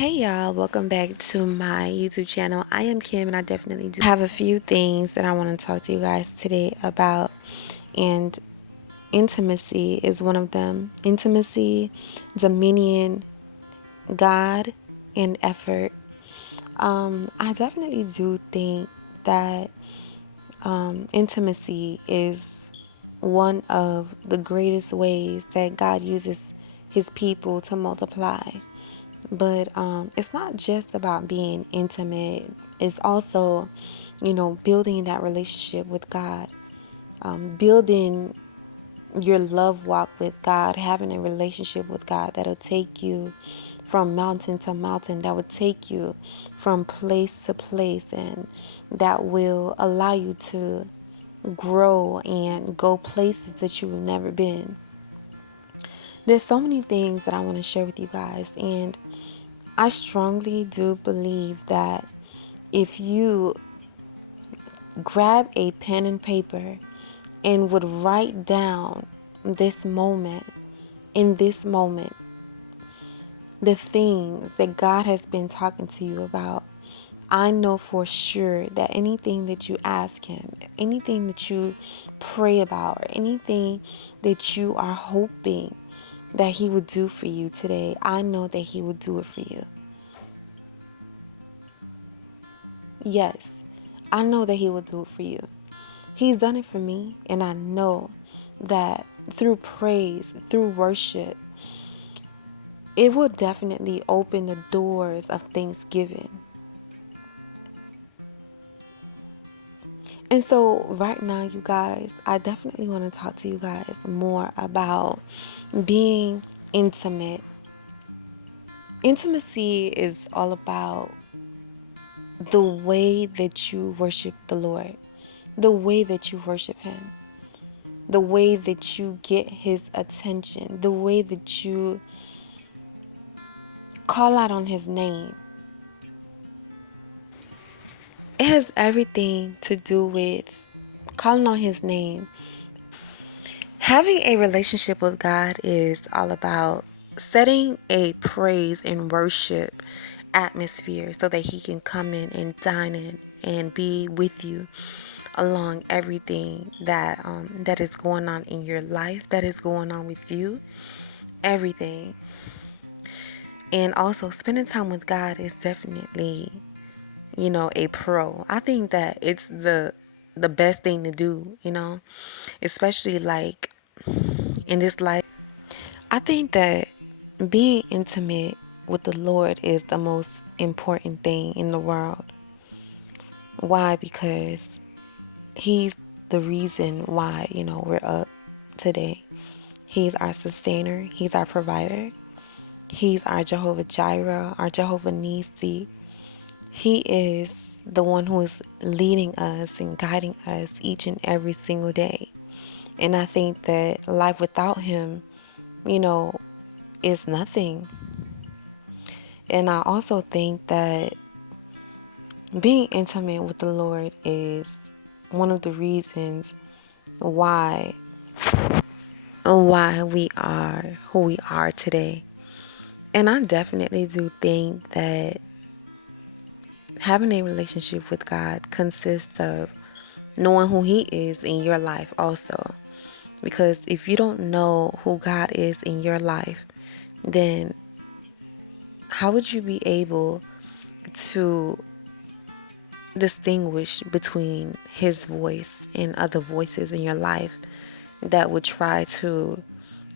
Hey y'all, welcome back to my YouTube channel. I am Kim and I definitely do have a few things that I want to talk to you guys today about, and intimacy is one of them. Intimacy, dominion, God, and effort. I definitely do think that intimacy is one of the greatest ways that God uses his people to multiply. But it's not just about being intimate. It's also, building that relationship with God, building your love walk with God, having a relationship with God that'll take you from mountain to mountain, that will take you from place to place, and that will allow you to grow and go places that you've never been. There's so many things that I want to share with you guys, and I strongly do believe that if you grab a pen and paper and would write down this moment, in this moment, the things that God has been talking to you about, I know for sure that anything that you ask Him, anything that you pray about, or anything that you are hoping that He would do for you today, I know that He would do it for you. Yes, I know that He will do it for you. He's done it for me, and I know that through praise, through worship, it will definitely open the doors of thanksgiving. And so right now, you guys, I definitely want to talk to you guys more about being intimate. Intimacy is all about the way that you worship the Lord, the way that you worship Him, the way that you get His attention, the way that you call out on His name. It has everything to do with calling on His name. Having a relationship with God is all about setting a praise and worship atmosphere so that He can come in and dine in and be with you along everything that is going on in your life, that is going on with you, everything. And also spending time with God is definitely, a pro. I think that it's the best thing to do, especially like in this life. I think that being intimate with the Lord is the most important thing in the world. Why? Because He's the reason why, we're up today. He's our sustainer. He's our provider. He's our Jehovah Jireh, our Jehovah Nisi. He is the one who is leading us and guiding us each and every single day. And I think that life without Him, is nothing. And I also think that being intimate with the Lord is one of the reasons why we are who we are today. And I definitely do think that having a relationship with God consists of knowing who He is in your life also. Because if you don't know who God is in your life, then how would you be able to distinguish between His voice and other voices in your life that would try to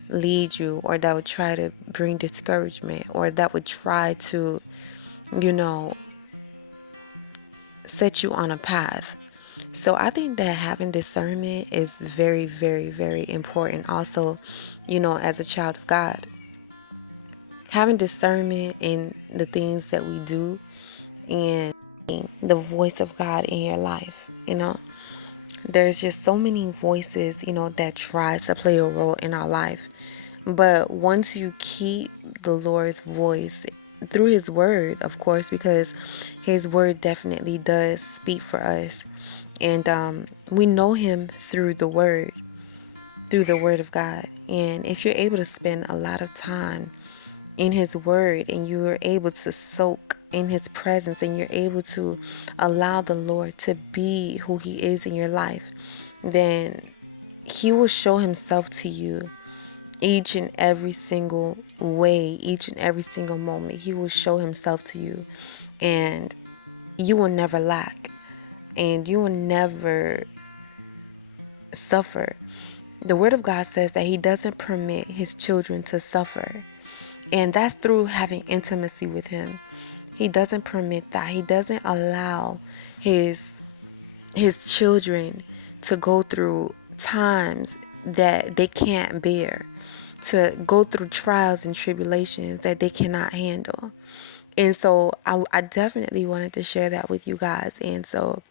lead you, or that would try to bring discouragement, or that would try to, you know, set you on a path? So I think that having discernment is very, very, very important. Also, as a child of God, having discernment in the things that we do and the voice of God in your life, there's just so many voices, that try to play a role in our life. But once you keep the Lord's voice through His word, of course, because His word definitely does speak for us. And we know Him through the word of God. And if you're able to spend a lot of time in his word, and you are able to soak in his presence, and you're able to allow the Lord to be who he is in your life, then he will show himself to you each and every single way, each and every single moment. He will show himself to you, and you will never lack, and you will never suffer. The word of God says that he doesn't permit his children to suffer. And that's through having intimacy with him. He doesn't permit that. He doesn't allow his children to go through times that they can't bear, to go through trials and tribulations that they cannot handle. And so I definitely wanted to share that with you guys. And so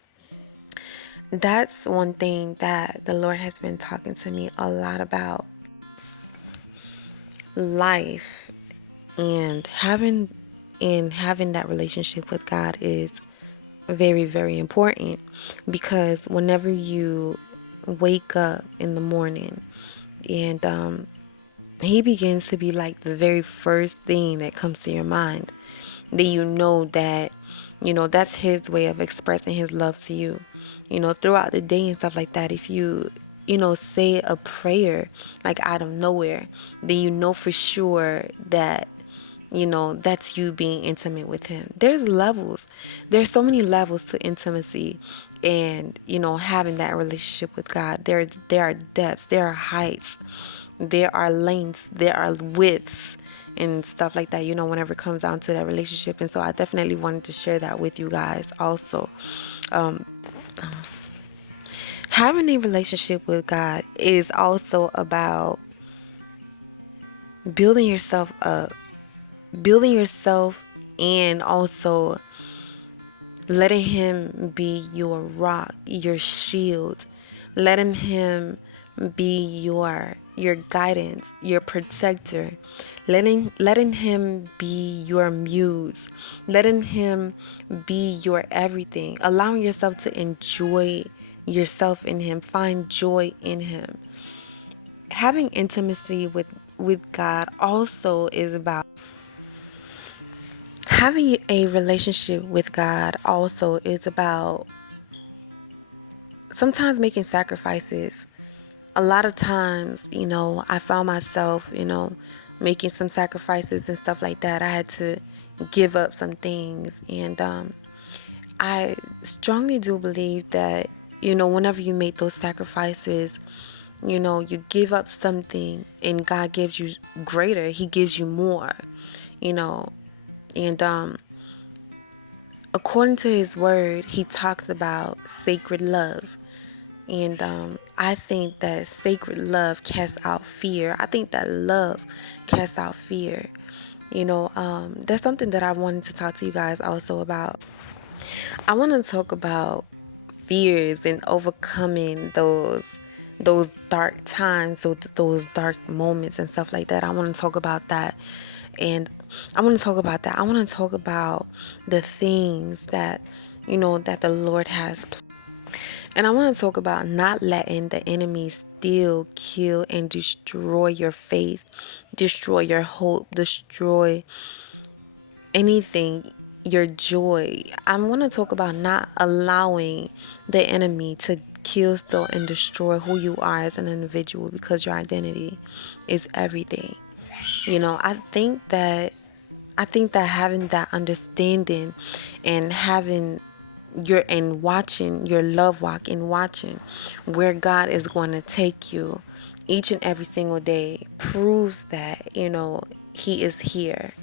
that's one thing that the Lord has been talking to me a lot about: life. And having that relationship with God is very, very important, because whenever you wake up in the morning, and he begins to be like the very first thing that comes to your mind, then that's his way of expressing his love to you. Throughout the day and stuff like that, if you say a prayer like out of nowhere, then for sure that that's you being intimate with him. There's so many levels to intimacy, and having that relationship with God. There are depths, there are heights, there are lengths, there are widths and stuff like that, whenever it comes down to that relationship. And so I definitely wanted to share that with you guys also. Having a relationship with God is also about building yourself up, and also letting him be your rock, your shield, letting him be your guidance, your protector, letting him be your muse, letting him be your everything, allowing yourself to enjoy yourself in him, find joy in him. Having intimacy with God also is about having a relationship with God also is about sometimes making sacrifices. A lot of times, I found myself, making some sacrifices and stuff like that. I had to give up some things. And I strongly do believe that, whenever you make those sacrifices, you give up something and God gives you greater. He gives you more, you know. And according to his word, he talks about sacred love. And I think that sacred love casts out fear. I think that love casts out fear. That's something that I wanted to talk to you guys also about. I want to talk about fears and overcoming those dark times, so those dark moments and stuff like that. I want to talk about that. And I want to talk about that. I want to talk about the things that that the Lord has. And I want to talk about not letting the enemy steal, kill, and destroy your faith, destroy your hope, destroy anything, your joy. I want to talk about not allowing the enemy to kill, steal, and destroy who you are as an individual, because your identity is everything. I think that having that understanding and having watching your love walk and watching where God is going to take you each and every single day proves that he is here.